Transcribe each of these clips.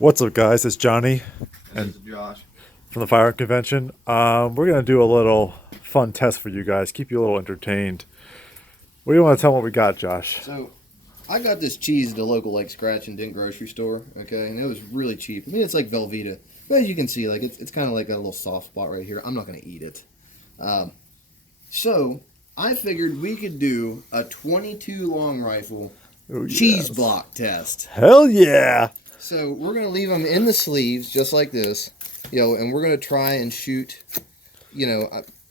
What's up, guys? It's Johnny And this is Josh. from the Fire Convention. We're gonna do a little fun test for you guys, keep you a little entertained. What do you want to tell 'em what we got, Josh? So, I got this cheese at the local like scratch and dent grocery store. Okay, and it was really cheap. I mean, it's like Velveeta, but as you can see, like it's kind of like a little soft spot right here. I'm not gonna eat it. So I figured we could do a 22 long rifle cheese block test. Hell yeah! So we're gonna leave them in the sleeves just like this, and we're gonna try and shoot,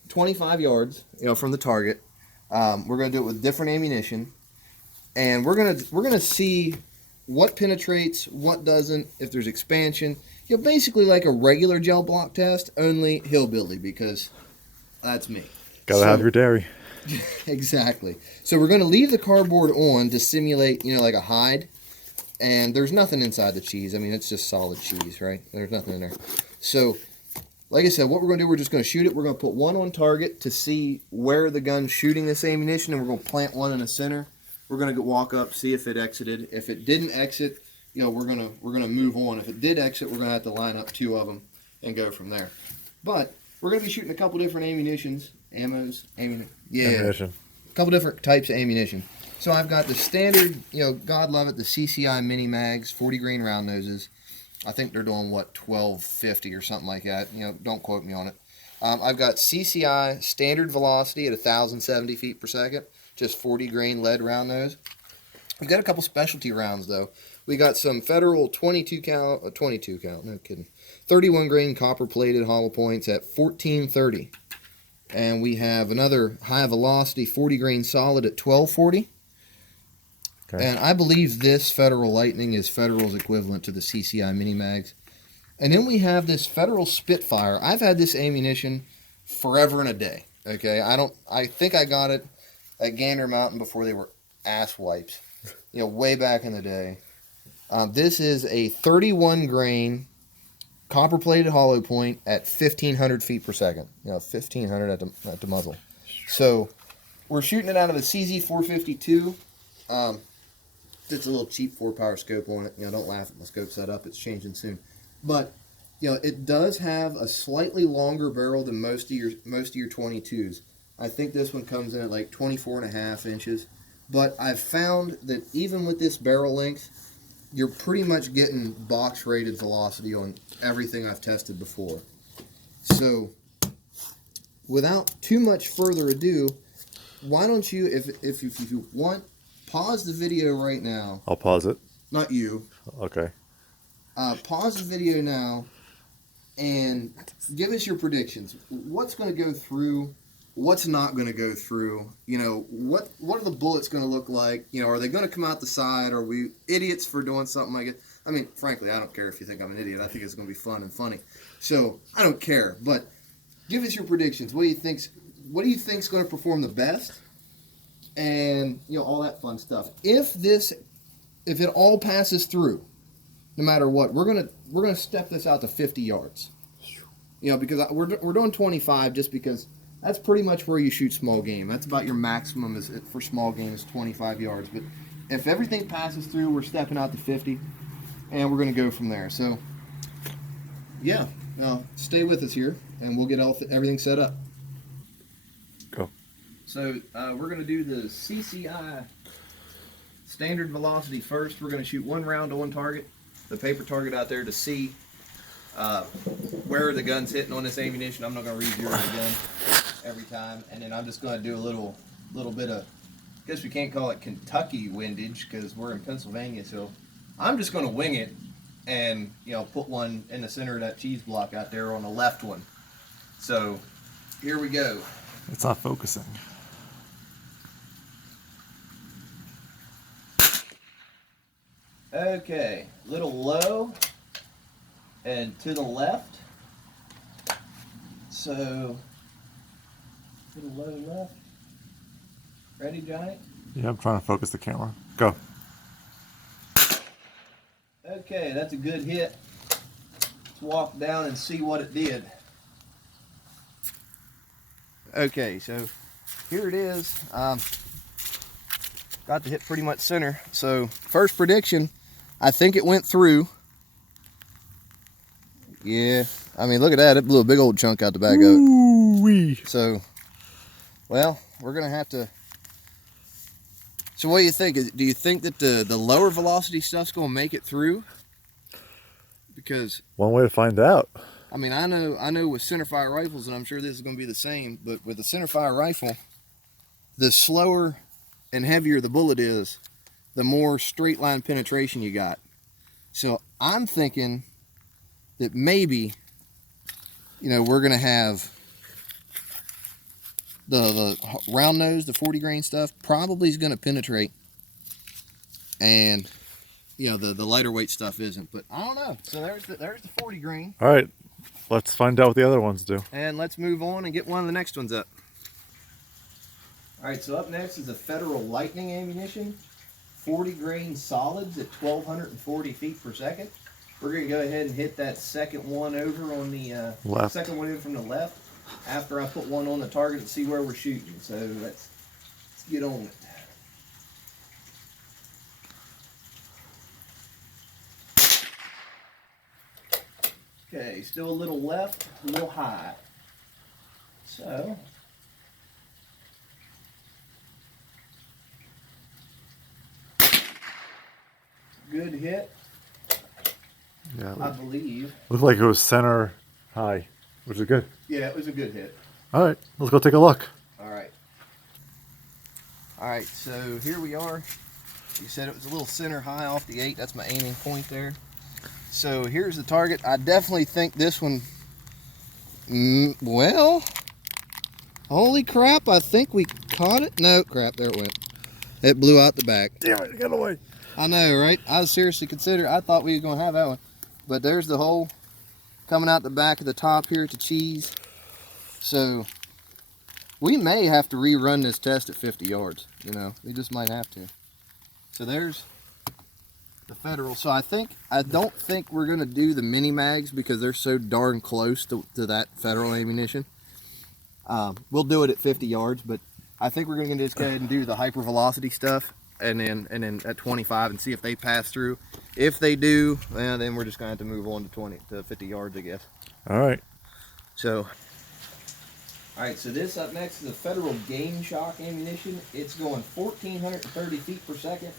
25 yards, from the target. We're gonna do it with different ammunition, and we're gonna see what penetrates, what doesn't, if there's expansion. Basically like a regular gel block test, only hillbilly, because that's me. Gotta have your dairy. Exactly. So we're gonna leave the cardboard on to simulate, like a hide. And there's nothing inside the cheese. I mean, it's just solid cheese, right? There's nothing in there. So, like I said, what we're going to do, we're just going to shoot it. We're going to put one on target to see where the gun's shooting this ammunition, and we're going to plant one in the center. We're going to walk up, see if it exited. If it didn't exit, we're going to move on. If it did exit, we're going to have to line up two of them and go from there. But we're going to be shooting a couple different ammunition. Ammunition. A couple different types of ammunition. So I've got the standard, God love it, the CCI mini mags, 40 grain round noses. I think they're doing, 1250 or something like that. Don't quote me on it. I've got CCI standard velocity at 1,070 feet per second, just 40 grain lead round nose. We've got a couple specialty rounds, though. We got some Federal 22 count, no kidding, 31 grain copper plated hollow points at 1430. And we have another high velocity 40 grain solid at 1240. Okay. And I believe this Federal Lightning is Federal's equivalent to the CCI mini mags. And then we have this Federal Spitfire. I've had this ammunition forever and a day. Okay, I think I got it at Gander Mountain before they were ass wipes. Way back in the day. This is a 31 grain copper plated hollow point at 1,500 feet per second. 1,500 at the muzzle. So we're shooting it out of a CZ452. It's a little cheap 4-power scope on it. Don't laugh at my scope setup. It's changing soon. But, it does have a slightly longer barrel than most of your 22s. I think this one comes in at like 24.5 inches. But I've found that even with this barrel length, you're pretty much getting box-rated velocity on everything I've tested before. So, without too much further ado, why don't you, if you want, pause the video right now. I'll pause it. Not you. Okay. Pause the video now and give us your predictions. What's going to go through? What's not going to go through? What are the bullets going to look like? Are they going to come out the side? Are we idiots for doing something like it? I mean, frankly, I don't care if you think I'm an idiot. I think it's going to be fun and funny. So I don't care. But give us your predictions. What do you think's going to perform the best? And all that fun stuff. If it all passes through, no matter what, we're gonna step this out to 50 yards. Because we're doing 25 just because that's pretty much where you shoot small game. That's about your maximum for small game is 25 yards. But if everything passes through, we're stepping out to 50, and we're gonna go from there. So yeah, now stay with us here, and we'll get everything set up. Go. So we're going to do the CCI standard velocity first. We're going to shoot one round to one target, the paper target out there, to see where the gun's hitting on this ammunition. I'm not going to re-zero the gun every time. And then I'm just going to do a little bit of, I guess we can't call it Kentucky windage because we're in Pennsylvania. So I'm just going to wing it and, put one in the center of that cheese block out there on the left one. So here we go. It's not focusing. Okay, little low and to the left. So, little low left. Ready, Johnny? Yeah, I'm trying to focus the camera. Go. Okay, that's a good hit. Let's walk down and see what it did. Okay, so here it is. Got to hit pretty much center. So first prediction, I think it went through. Yeah, I mean, look at that. It blew a big old chunk out the back of it. Ooh-wee. So, well, we're going to have to... So what do you think? Do you think that the lower velocity stuff's going to make it through? Because... One way to find out. I mean, I know with centerfire rifles, and I'm sure this is going to be the same, but with a centerfire rifle, the slower and heavier the bullet is, the more straight line penetration you got. So I'm thinking that maybe, you know, we're going to have the round nose, the 40 grain stuff, probably is going to penetrate. And, you know, the lighter weight stuff isn't. But I don't know. So there's the 40 grain. All right. Let's find out what the other ones do. And let's move on and get one of the next ones up. All right, so up next is the Federal Lightning ammunition. 40 grain solids at 1,240 feet per second. We're going to go ahead and hit that second one over on the left. Second one in from the left after I put one on the target and see where we're shooting. So let's get on it. Okay, still a little left, a little high. So good hit, Yeah. I believe. Looked like it was center high, which is good. Yeah, it was a good hit. All right, let's go take a look. All right. All right, so here we are. You said it was a little center high off the 8. That's my aiming point there. So here's the target. I definitely think this one, well, holy crap, I think we caught it. No, crap, there it went. It blew out the back. Damn it, get away. I know, right? I was seriously considering, I thought we were going to have that one. But there's the hole coming out the back of the top here at the cheese. So we may have to rerun this test at 50 yards. You know, we just might have to. So there's the Federal. So I don't think we're going to do the mini mags because they're so darn close to that Federal ammunition. We'll do it at 50 yards, but I think we're going to just go ahead and do the hyper velocity stuff. And then at 25 and see if they pass through. If they do, then we're just gonna have to move on to 50 yards, I guess. All right. So, all right. So this up next is the Federal Game Shock ammunition. It's going 1,430 feet per second.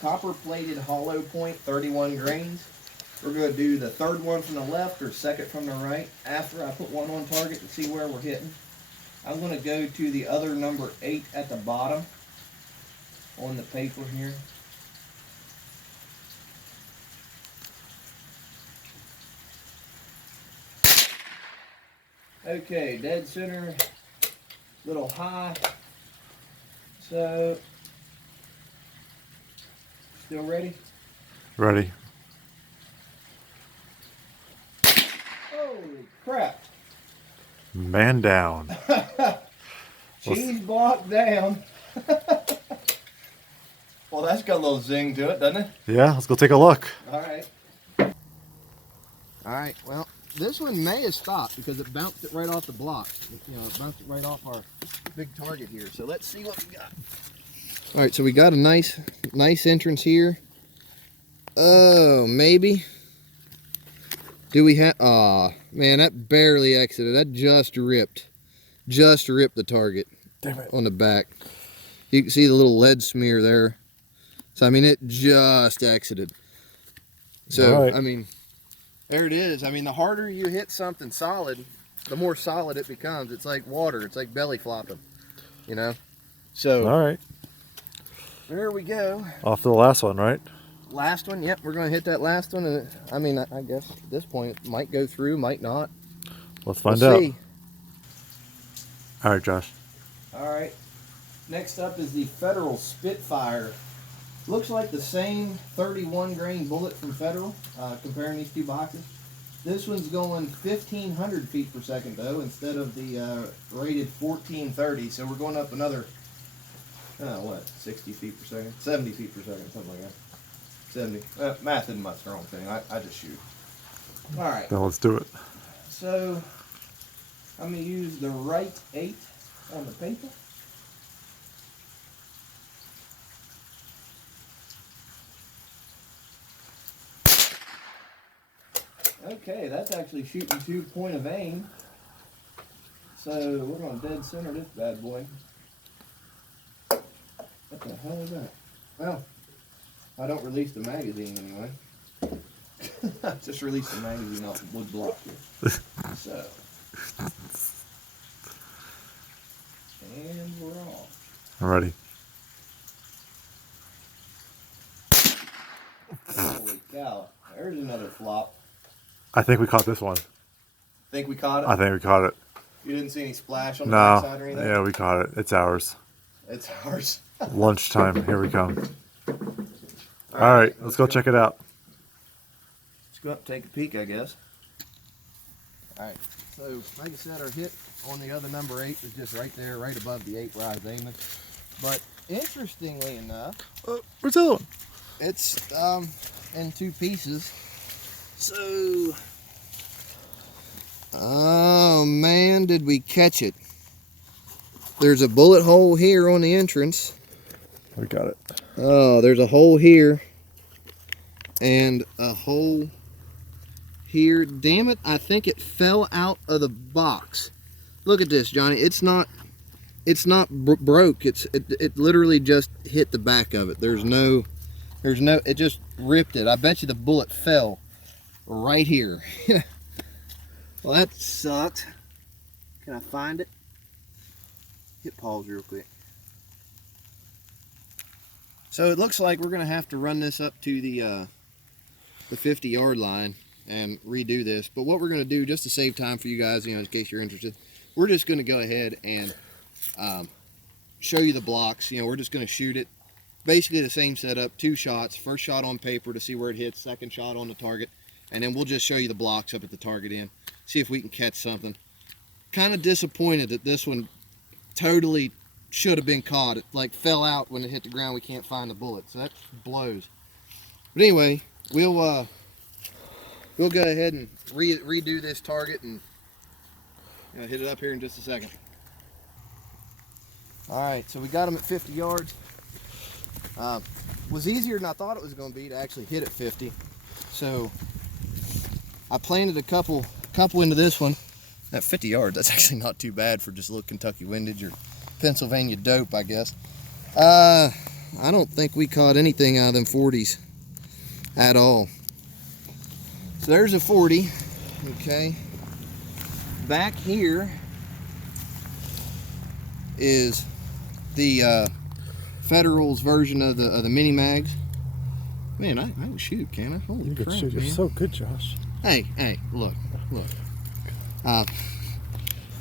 Copper plated hollow point, 31 grains. We're gonna do the third one from the left or second from the right. After I put one on target to see where we're hitting, I'm gonna go to the other number 8 at the bottom. On the paper here. Okay, dead center, little high. So, still ready? Ready. Holy crap. Man down. Cheese block down. Well, that's got a little zing to it, doesn't it? Yeah, let's go take a look. All right. All right, well, this one may have stopped because it bounced it right off the block. You know, it bounced it right off our big target here. So let's see what we got. All right, so we got a nice entrance here. Oh, maybe. Do we have, aw, man, that barely exited. That just ripped the target. Damn it. On the back. You can see the little lead smear there. So, I mean, it just exited. So, right. I mean, there it is. I mean, the harder you hit something solid, the more solid it becomes. It's like water. It's like belly flopping, you know? So, all right. There we go. Off to the last one, right? Last one. Yep, we're going to hit that last one. And I mean, I guess at this point, it might go through, might not. Let's find We'll out. see. All right, Josh. All right. Next up is the Federal Spitfire. Looks like the same 31 grain bullet from Federal, comparing these two boxes. This one's going 1,500 feet per second though, instead of the rated 1,430. So we're going up another, what, 60 feet per second? 70 feet per second, something like that. 70. Math isn't my strong thing. I just shoot. All right. Then let's do it. So I'm going to use the right 8 on the paper. Okay, that's actually shooting to point of aim. So we're going to dead center this bad boy. What the hell is that? Well, I don't release the magazine anyway. Just release the magazine off the wood block here. So. And we're off. I'm ready. Holy cow. There's another flop. I think we caught this one. Think we caught it? I think we caught it. You didn't see any splash on the No. backside or anything? Yeah, we caught it. It's ours. It's ours. Lunchtime. Here we come. All right, let's go check it out. Let's go up and take a peek, I guess. All right. So, like I said, our hit on the other number 8 is just right there, right above the 8 where I was aiming. But interestingly enough, Where's the other one? it's in 2 pieces. So, oh man, did we catch it? There's a bullet hole here on the entrance. We got it. Oh, there's a hole here and a hole here. Damn it, I think it fell out of the box. Look at this, Johnny. It's not broke. It literally just hit the back of it. There's no, it just ripped it. I bet you the bullet fell right here. Well, that sucked. Can I find it? Hit pause real quick. So it looks like we're gonna have to run this up to the 50-yard line and redo this. But what we're gonna do, just to save time for you guys, in case you're interested, we're just gonna go ahead and show you the blocks. We're just gonna shoot it. Basically the same setup, 2 shots. First shot on paper to see where it hits, second shot on the target, and then we'll just show you the blocks up at the target end. See if we can catch something. Kind of disappointed that this one totally should have been caught. It like fell out when it hit the ground. We can't find the bullet, so that blows. But anyway, we'll go ahead and redo this target and hit it up here in just a second. All right, so we got them at 50 yards. Was easier than I thought it was going to be to actually hit at 50. So I planted a couple into this one. At 50 yards, that's actually not too bad for just a little Kentucky windage or Pennsylvania dope, I guess. I don't think we caught anything out of them 40s at all. So there's a 40, okay. Back here is the Federal's version of the mini mags. Man, I can shoot, can I? Holy crap, man. You're so good, Josh. Hey, look.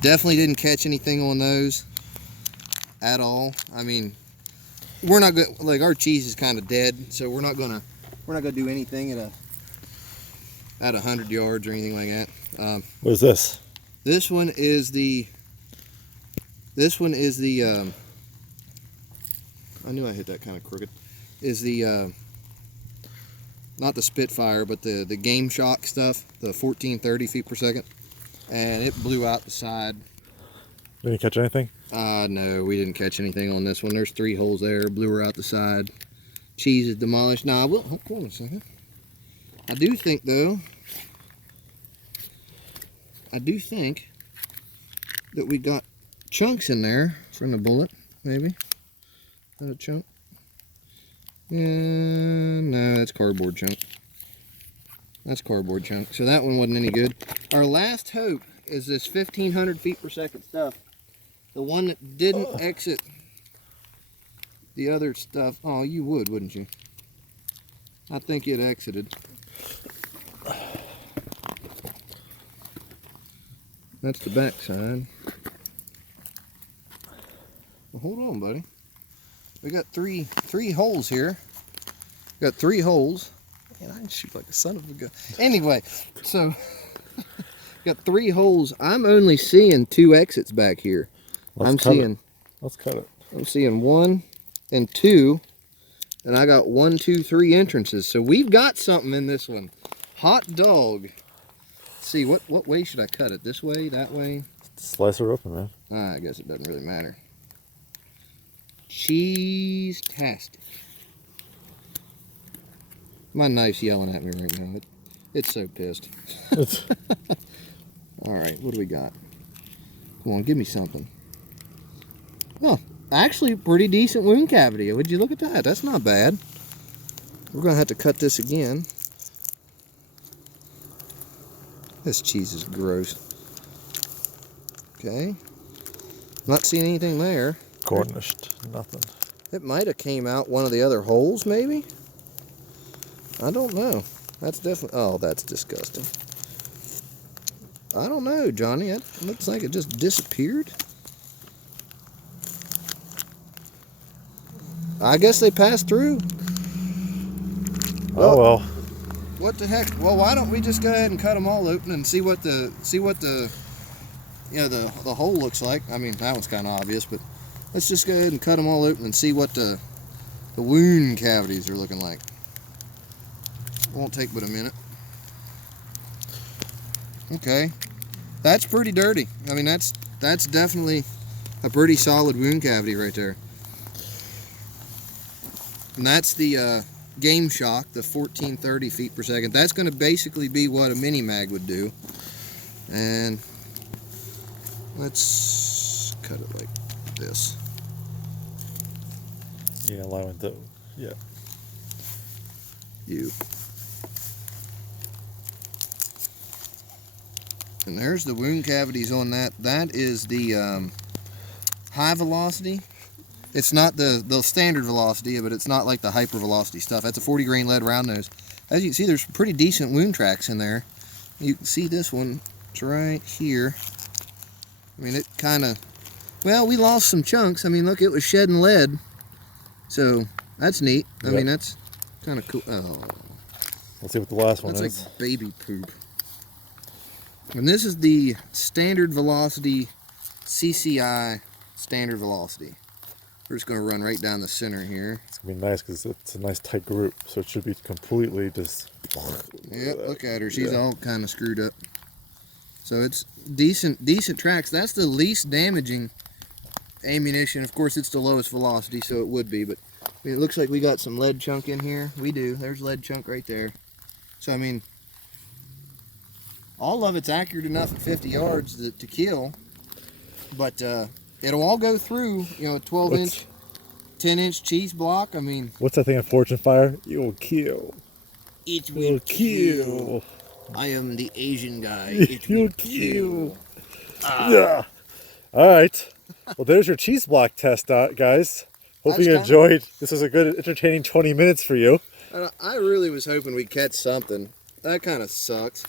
Definitely didn't catch anything on those at all. I mean, we're not good. Like, our cheese is kind of dead, so we're not gonna do anything at 100 yards or anything like that. What is this? This one is the. I knew I hit that kind of crooked. Is the not the Spitfire, but the Game Shock stuff, the 1430 feet per second. And it blew out the side. Didn't you catch anything? No, we didn't catch anything on this one. There's 3 holes there. Blew her out the side. Cheese is demolished. Now, hold on a second. I do think, though, that we got chunks in there from the bullet, maybe. Is that a chunk? Yeah, no, that's cardboard chunk. That's cardboard chunk. So that one wasn't any good. Our last hope is this 1500 feet per second stuff. The one that didn't exit the other stuff. Oh, you would, wouldn't you? I think it exited. That's the back side. Well, hold on, buddy. We got three holes here. Got 3 holes. Man, I can shoot like a son of a gun. Anyway, so got 3 holes. I'm only seeing 2 exits back here. Let's cut it. I'm seeing 1 and 2, and I got 1, 2, 3 entrances. So we've got something in this one. Hot dog. Let's see, what way should I cut it? This way, that way? Slice her open, man. I guess it doesn't really matter. Cheese-tastic. My knife's yelling at me right now. It's so pissed. It's, All right, what do we got? Come on, give me something. Oh, actually, pretty decent wound cavity. Would you look at that? That's not bad. We're gonna have to cut this again. This cheese is gross. Okay. Not seeing anything there. garnished, nothing. It might have came out one of the other holes, maybe? I don't know. That's definitely... Oh, that's disgusting. I don't know, Johnny. It looks like it just disappeared. I guess they passed through. Oh, well. What the heck? Well, why don't we just go ahead and cut them all open and see what the the hole looks like. I mean, that one's kind of obvious, but let's just go ahead and cut them all open and see what the wound cavities are looking like. Won't take but a minute. Okay, that's pretty dirty. I mean, that's definitely a pretty solid wound cavity right there. And that's the Game Shock, the 1430 feet per second. That's going to basically be what a mini mag would do. And let's cut it like this. Yeah, allowing the, yeah. And there's the wound cavities on that. That is the high velocity. It's not the standard velocity, but it's not like the hyper velocity stuff. That's a 40 grain lead round nose. As you can see, there's pretty decent wound tracks in there. You can see this one. It's right here. I mean, it kind of, well, we lost some chunks. I mean, look, it was shedding lead. So that's neat. I mean, that's kind of cool. Oh, Let's see what the last one that's is. like baby poop. And this is the standard velocity CCI standard velocity. We're just going to run right down the center here. It's going to be nice because it's a nice tight group, so it should be completely just... Yep, look at her. She's all kind of screwed up. So it's decent tracks. That's the least damaging ammunition. Of course, it's the lowest velocity, so it would be, but I mean, it looks like we got some lead chunk in here. We do. There's lead chunk right there. So, I mean, all of it's accurate enough at 50 yards to kill, but it'll all go through, you know, a 12-inch, 10-inch cheese block. I mean... What's that thing on Fortune Fire? You will kill. It will kill. I am the Asian guy. It will kill. Yeah. All right. Well, there's your cheese block test, guys. Hope That's you enjoyed. This was a good, entertaining 20 minutes for you. I really was hoping we'd catch something. That kind of sucks.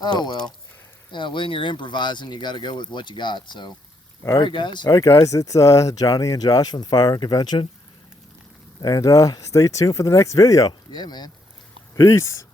Oh, well. Yeah, when you're improvising, you got to go with what you got, so... All right, guys. All right, guys. It's Johnny and Josh from the Firearm Convention. And stay tuned for the next video. Yeah, man. Peace.